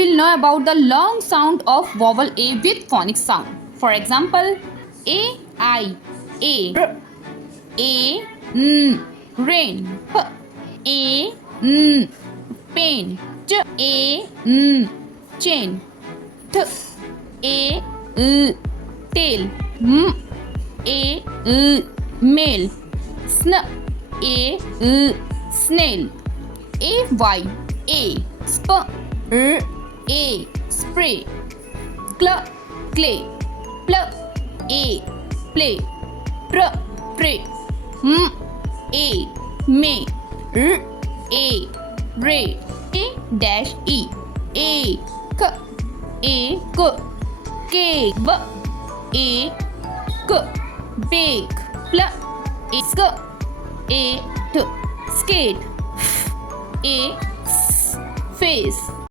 will know about the long sound of vowel A with phonic sound. For example, A, I, A, R, A, N, rain, P, A, N, pain, Ch, A, N, chain, Th, A, L, tail, M, A, L, male, Sn, A, L, snail, A, Y, A, sp, R, A, spray, cl, clay, pl, A, play, pr, pray, M, A, may, R, A, ray, A dash E, A, k, A, k, K, b, A, k, bake, pl, A, sk, A, t, skate, A, face.